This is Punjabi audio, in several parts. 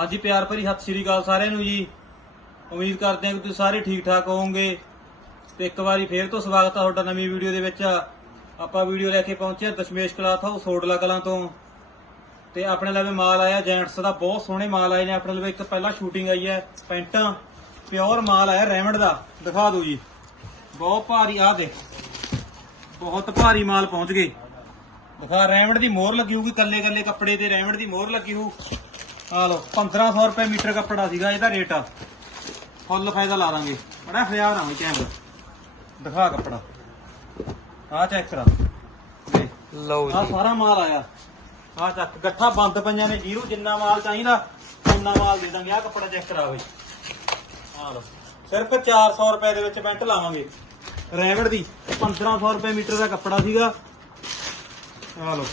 ਹਾਂਜੀ ਪਿਆਰ ਭਰੀ ਸਤਿ ਸ਼੍ਰੀ ਅਕਾਲ ਸਾਰਿਆਂ ਨੂੰ ਜੀ। ਉਮੀਦ ਕਰਦੇ ਹਾਂ ਕਿ ਤੁਸੀਂ ਸਾਰੇ ਠੀਕ ਠਾਕ ਹੋਵੋਗੇ। ਤੇ ਇੱਕ ਵਾਰੀ ਫੇਰ ਤੋਂ ਸਵਾਗਤ ਹੈ ਤੁਹਾਡਾ ਨਵੀਂ ਵੀਡੀਓ ਦੇ ਵਿੱਚ। ਆਪਾਂ ਵੀਡੀਓ ਲੈ ਕੇ ਪਹੁੰਚੇ ਦਸ਼ਮੇਸ਼ ਕਲਾਥ ਹਾਊਸ ਸੋਡਲਾ ਕਲਾਂ ਤੋਂ। ਤੇ ਆਪਣੇ ਲਵੇ ਮਾਲ ਆਇਆ, ਜੈਂਟਸ ਦਾ ਬਹੁਤ ਸੋਹਣੇ ਮਾਲ ਆਏ ਨੇ। ਆਪਣੇ ਲਵੇ ਇੱਕ ਪਹਿਲਾਂ ਸ਼ੂਟਿੰਗ ਆਈ ਹੈ, ਪੈਂਟਾਂ, ਪਿਓਰ ਮਾਲ ਆਇਆ ਰੈਮੰਡ ਦਾ। ਦਿਖਾ ਦਿਓ ਜੀ। ਬਹੁਤ ਭਾਰੀ ਆ ਦੇ ਬਹੁਤ ਭਾਰੀ ਮਾਲ ਪਹੁੰਚ ਗਏ। ਦਿਖਾ, ਰੈਮੰਡ ਦੀ ਮੋਹਰ ਲੱਗੀ ਹੋਊਗੀ ਕੱਲੇ ਕੱਲੇ ਕੱਪੜੇ ਤੇ ਰੈਮੰਡ ਦੀ ਮੋਹਰ ਲੱਗੀ ਹੋਊ। ਆ ਲਓ 1500 ਰੁਪਏ ਮੀਟਰ ਕੱਪੜਾ ਸੀਗਾ ਇਹਦਾ ਰੇਟ ਆ। ਫੁੱਲ ਫਾਇਦਾ ਲਾ ਦਾਂਗੇ। ਬੜਾ ਹਜ਼ਾਰ ਆ ਕੈਮਰਾ ਦਿਖਾ ਕੱਪੜਾ। ਆ ਚੈੱਕ ਕਰਾ। ਦੇ ਲਓ ਆ ਜੀ। ਸਾਰਾ ਮਾਲ ਆਇਆ। ਆ ਚੱਕ। ਗੱਠਾ ਬੰਦ ਪਈਆਂ ਨੇ ਜੀਰੋ ਜਿੰਨਾ ਮਾਲ ਚਾਹੀਦਾ ਉਨਾ ਮਾਲ ਦੇ ਦਾਂਗੇ। ਆ ਕੱਪੜਾ ਚੈੱਕ ਕਰਾ ਬਈ ਆ ਲਓ। ਸਿਰਫ 400 ਰੁਪਏ ਦੇ ਵਿੱਚ ਪੈਂਟ ਲਾਵਾਂਗੇ। ਰੈਵੜ ਦੀ 1500 ਰੁਪਏ ਮੀਟਰ ਦਾ ਕੱਪੜਾ ਸੀਗਾ। ਆ ਲਓ।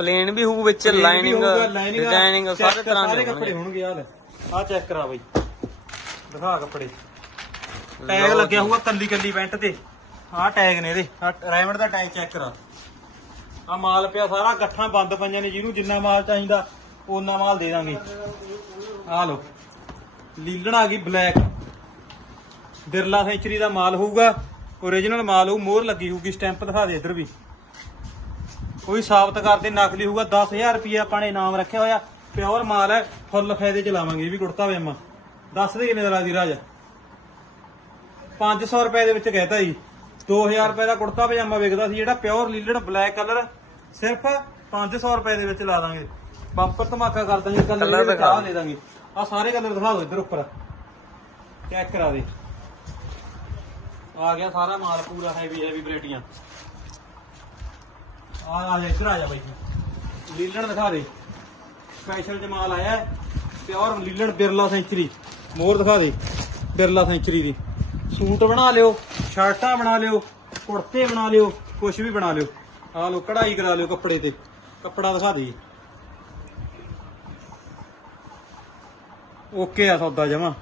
ਪਲੇਨ ਵੀ ਹੋਊ ਵਿੱਚ ਲਾਈਨਿੰਗ ਡਿਜ਼ਾਈਨਿੰਗ ਸਾਰੇ ਤਰ੍ਹਾਂ ਸਾਰੇ ਦੇ ਕੱਪੜੇ ਹੋਣਗੇ ਆ ਲੈ। ਆ ਚੈੱਕ ਕਰਾ ਬਈ। ਦਿਖਾ ਕੱਪੜੇ। ਟੈਗ ਲੱਗਿਆ ਹੋਊਗਾ ਕੱਲੀ ਕੱਲੀ ਪੈਂਟ ਤੇ। ਆਹ ਟੈਗ ਨੇ ਇਹਦੇ। ਰੈਮੰਡ ਦਾ ਟੈਗ ਚੈੱਕ ਕਰਾ। ਆ ਮਾਲ ਪਿਆ ਸਾਰਾ ਗੱਠਾਂ ਬੰਦ ਪਈਆਂ ਨੇ ਜਿਹਨੂੰ ਜਿੰਨਾ ਮਾਲ ਚਾਹੀਦਾ ਉਹਨਾਂ ਮਾਲ ਦੇ ਦਾਂਗੇ। ਆ ਲਓ। ਲੀਲਣ ਆ ਗਈ ਬਲੈਕ। ਬਿਰਲਾ ਸੈਂਚਰੀ ਦਾ ਮਾਲ ਹੋਊਗਾ ਓਰੀਜਨਲ ਮਾਲ ਹੋਊ ਮੋਹਰ ਲੱਗੀ ਹੋਊਗੀ ਸਟੈਂਪ ਦਿਖਾ ਦੇ ਇੱਧਰ ਵੀ। ਕੋਈ ਸਾਬਤ ਕਰਦੇ ਨਕਲੀ ਹੋਊਗਾ 10000 ਰੁਪਏ ਆਪਾਂ ਨੇ ਇਨਾਮ ਰੱਖਿਆ ਹੋਇਆ। ਪਿਓਰ ਮਾਲ ਹੈ ਫੁੱਲ ਫਾਇਦੇ ਚ ਲਾਵਾਂਗੇ ਇਹ ਵੀ ਕੁੜਤਾ ਪਜਾਮਾ ਦੱਸ ਦੇ ਕਿੰਨੇ ਦਾ ਲੱਗਦੀ ਰਾਜ? 500 ਰੁਪਏ ਦੇ ਵਿੱਚ ਕਹਿਤਾ ਜੀ। 2000 ਰੁਪਏ ਦਾ ਕੁੜਤਾ ਪਜਾਮਾ ਵਿਕਦਾ ਸੀ ਜਿਹੜਾ ਪਿਓਰ ਲੀਲਡ ਬਲੈਕ ਕਲਰ ਸਿਰਫ 500 ਰੁਪਏ ਦੇ ਵਿੱਚ ਲਾ ਦਾਂਗੇ। ਬੰਪਰ ਧਮਾਕਾ ਕਰ ਦਾਂਗੇ ਕਲਰ ਦੇ ਦਿਖਾ। ਦੇ ਦਾਂਗੇ। ਆ ਸਾਰੇ ਕਲਰ ਦਿਖਾ ਦਿਓ ਇੱਧਰ ਉੱਪਰ। ਚੈੱਕ ਕਰਾ ਦੇ। ਆ ਗਿਆ ਸਾਰਾ ਮਾਲ ਪੂਰਾ ਹੈਵੀ ਹੈਵੀ ਵੈਰਾਈਟੀਆਂ ਆ ਆ ਜਾ, ਇੱਧਰ ਆ ਜਾ ਬਾਈ ਲੀਲਣ ਦਿਖਾ ਦੇ। ਸਪੈਸ਼ਲ ਚ ਆਇਆ ਪਿਓਰ ਲੀਲਣ ਬਿਰਲਾ ਸੈਂਚਰੀ। ਮੋਰ ਦਿਖਾ ਦੇ, ਬਿਰਲਾ ਸੈਂਚਰੀ ਦੀ। ਸੂਟ ਬਣਾ ਲਿਓ, ਸ਼ਰਟਾਂ ਬਣਾ ਲਿਓ, ਕੁੜਤੇ ਬਣਾ ਲਿਓ ਕੁਝ ਵੀ ਬਣਾ ਲਿਓ। ਆ ਲੋ ਕਢਾਈ ਕਰਾ ਲਿਓ ਕੱਪੜੇ ਤੇ। ਕੱਪੜਾ ਦਿਖਾ ਦੇ। ਓਕੇ ਆ ਸੌਦਾ ਜਮਾ।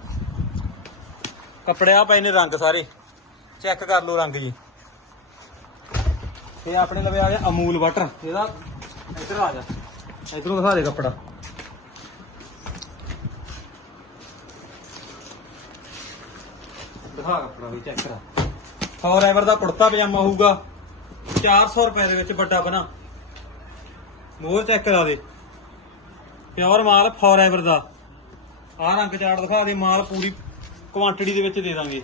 ਕੱਪੜੇ ਆ ਪਏ ਨੇ ਰੰਗ ਸਾਰੇ। ਚੈੱਕ ਕਰ ਲਓ ਰੰਗ ਜੀ। ਤੇ ਆਪਣੇ ਲਵੇ ਆ ਗਿਆ ਅਮੂਲ ਬਟਰ ਇਹਦਾ ਇੱਧਰ ਆ ਜਾ। ਇੱਧਰੋਂ ਦਿਖਾ ਦੇ ਕੱਪੜਾ। ਦਿਖਾ ਕੱਪੜਾ ਵੀ ਚੈੱਕ ਕਰਾ। ਫੋਰ ਦਾ ਕੁੜਤਾ ਪਜਾਮਾ ਹੋਊਗਾ। 400 ਰੁਪਏ ਦੇ ਵਿੱਚ ਵੱਡਾ ਬਣਾ। ਮੋਹਰ ਚੈੱਕ ਕਰਾ ਦੇ। ਪਿਓਰ ਮਾਲ ਫੋਰ ਐਵਰ ਦਾ। ਆਹ ਰੰਗ ਚਾਰਟ ਦਿਖਾ ਦੇ। ਮਾਲ ਪੂਰੀ ਕੁਆਂਟੀਟੀ ਦੇ ਵਿੱਚ ਦੇ ਦਾਂਗੇ।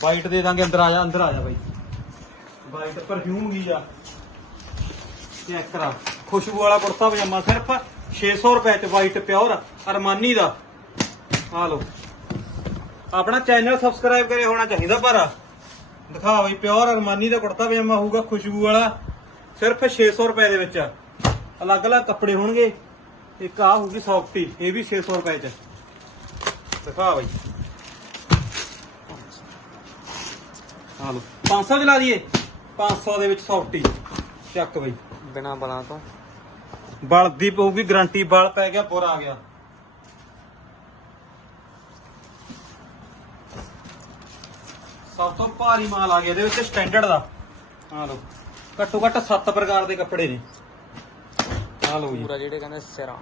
ਵਾਈਟ ਦੇ ਦਾਂਗੇ, ਅੰਦਰ ਆ ਜਾ, ਅੰਦਰ ਆ ਜਾ ਬਾਈ। ਵਾਈਟ ਪਰਫਿਊਮ ਕੀ ਆ। ਚੈੱਕ ਕਰਾ। ਖੁਸ਼ਬੂ ਵਾਲਾ ਕੁੜਤਾ ਪਜਾਮਾ ਸਿਰਫ 600 ਰੁਪਏ ਚ ਵਾਈਟ ਪਿਓਰ ਅਰਮਾਨੀ ਦਾ। ਆ ਲਓ। ਆਪਣਾ ਚੈਨਲ ਸਬਸਕ੍ਰਾਈਬ ਕਰੇ ਹੋਣਾ ਚਾਹੀਦਾ ਪਰ। ਦਿਖਾ ਬਈ ਪਿਓਰ ਅਰਮਾਨੀ ਦਾ ਕੁੜਤਾ ਪਜਾਮਾ ਹੋਊਗਾ, ਖੁਸ਼ਬੂ ਵਾਲਾ ਸਿਰਫ 600 ਰੁਪਏ ਦੇ ਵਿੱਚ। ਅਲੱਗ-ਅਲੱਗ ਕੱਪੜੇ ਹੋਣਗੇ। ਇੱਕ ਆ ਹੋਊਗੀ ਸੌਫਟੀ ਇਹ ਵੀ 600 ਰੁਪਏ ਚ। ਦਿਖਾ ਬਈ। ਆ ਲਓ। 500 ਚ ਲਾ ਦਈਏ। 500 ਦੇ ਵਿੱਚ ਸੌਫਟੀ ਚੱਕ ਬਈ। ਬਿਨਾ ਬਲਾਂ ਤੋਂ। ਬਲਦੀ ਪਊਗੀ ਗਾਰੰਟੀ ਬਲ ਪੈ ਗਿਆ ਬੁਰਾ ਆ ਗਿਆ। ਸਭ ਤੋਂ ਭਾਰੀ ਮਾਲ ਆ ਗਿਆ ਇਹਦੇ ਵਿੱਚ ਸਟੈਂਡਰਡ ਦਾ। ਆ ਲਓ। ਘੱਟੋ ਘੱਟ 7 ਪ੍ਰਕਾਰ ਦੇ ਕੱਪੜੇ ਨੇ। ਆ ਲਓ ਜੀ। ਪੂਰਾ ਜਿਹੜੇ ਕਹਿੰਦੇ ਸਿਰਾ।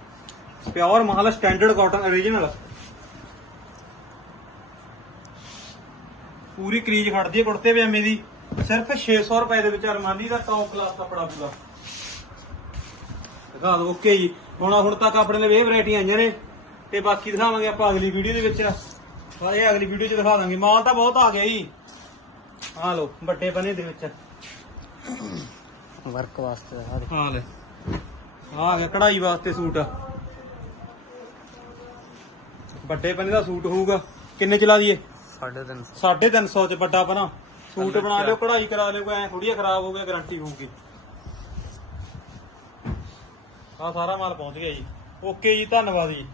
ਪਿਓਰ ਮਾਲ ਸਟੈਂਡਰਡ ਕਾਟਨ origignal ਪੂਰੀ ਕਰੀਜ ਖੜਦੀ ਹੈ ਕੁੜਤੇ ਪਜਾਮੇ ਦੀ। ਸਿਰਫ 600 ਰੁਪਏ ਦੇ ਵਿੱਚ ਅਰਮਾਨੀ ਦਾ ਟੌਪ ਕਲਾਸ ਕੱਪੜਾ ਪੂਰਾ। ਦਿਖਾ ਦਿਓ ਓਕੇ ਜੀ। ਹੁਣ ਹੁਣ ਤੱਕ ਆਪਣੇ ਲਈ ਇਹ ਵੈਰਾਈਟੀਆਂ ਆਈਆਂ ਨੇ। ਤੇ ਬਾਕੀ ਦਿਖਾਵਾਂਗੇ ਆਪਾਂ ਅਗਲੀ ਵੀਡੀਓ ਦੇ ਵਿੱਚ। ਸਾਰੇ ਅਗਲੀ ਵੀਡੀਓ 'ਚ ਦਿਖਾ ਦਾਂਗੇ। ਮਾਲ ਤਾਂ ਬਹੁਤ ਆ ਗਿਆ ਜੀ। ਆ ਲਓ ਵੱਡੇ ਬਨੇ ਦੇ ਵਿੱਚ। ਵਰਕ ਵਾਸਤੇ ਦਿਖਾ ਦੇ। ਹਾਂ ਲੈ। ਆ ਗਿਆ ਕਢਾਈ ਵਾਸਤੇ ਸੂਟ। ਵੱਡੇ ਬੰਨੇ ਦਾ ਸੂਟ ਹੋਊਗਾ। ਕਿੰਨੇ ਚਲਾ ਦਈਏ? 350 350 ਚ ਵੱਡਾ ਬਣਾ। ਸੂਟ ਬਣਾ ਲਿਓ ਕਢਾਈ ਕਰਾ ਲਿਓ ਐ ਥੋੜੀ ਖਰਾਬ ਹੋ ਗਿਆ ਗਾਰੰਟੀ ਹੋਊਗੀ। ਆ ਸਾਰਾ ਮਾਲ ਪਹੁੰਚ ਗਿਆ ਜੀ। ਓਕੇ ਜੀ ਧੰਨਵਾਦ ਜੀ।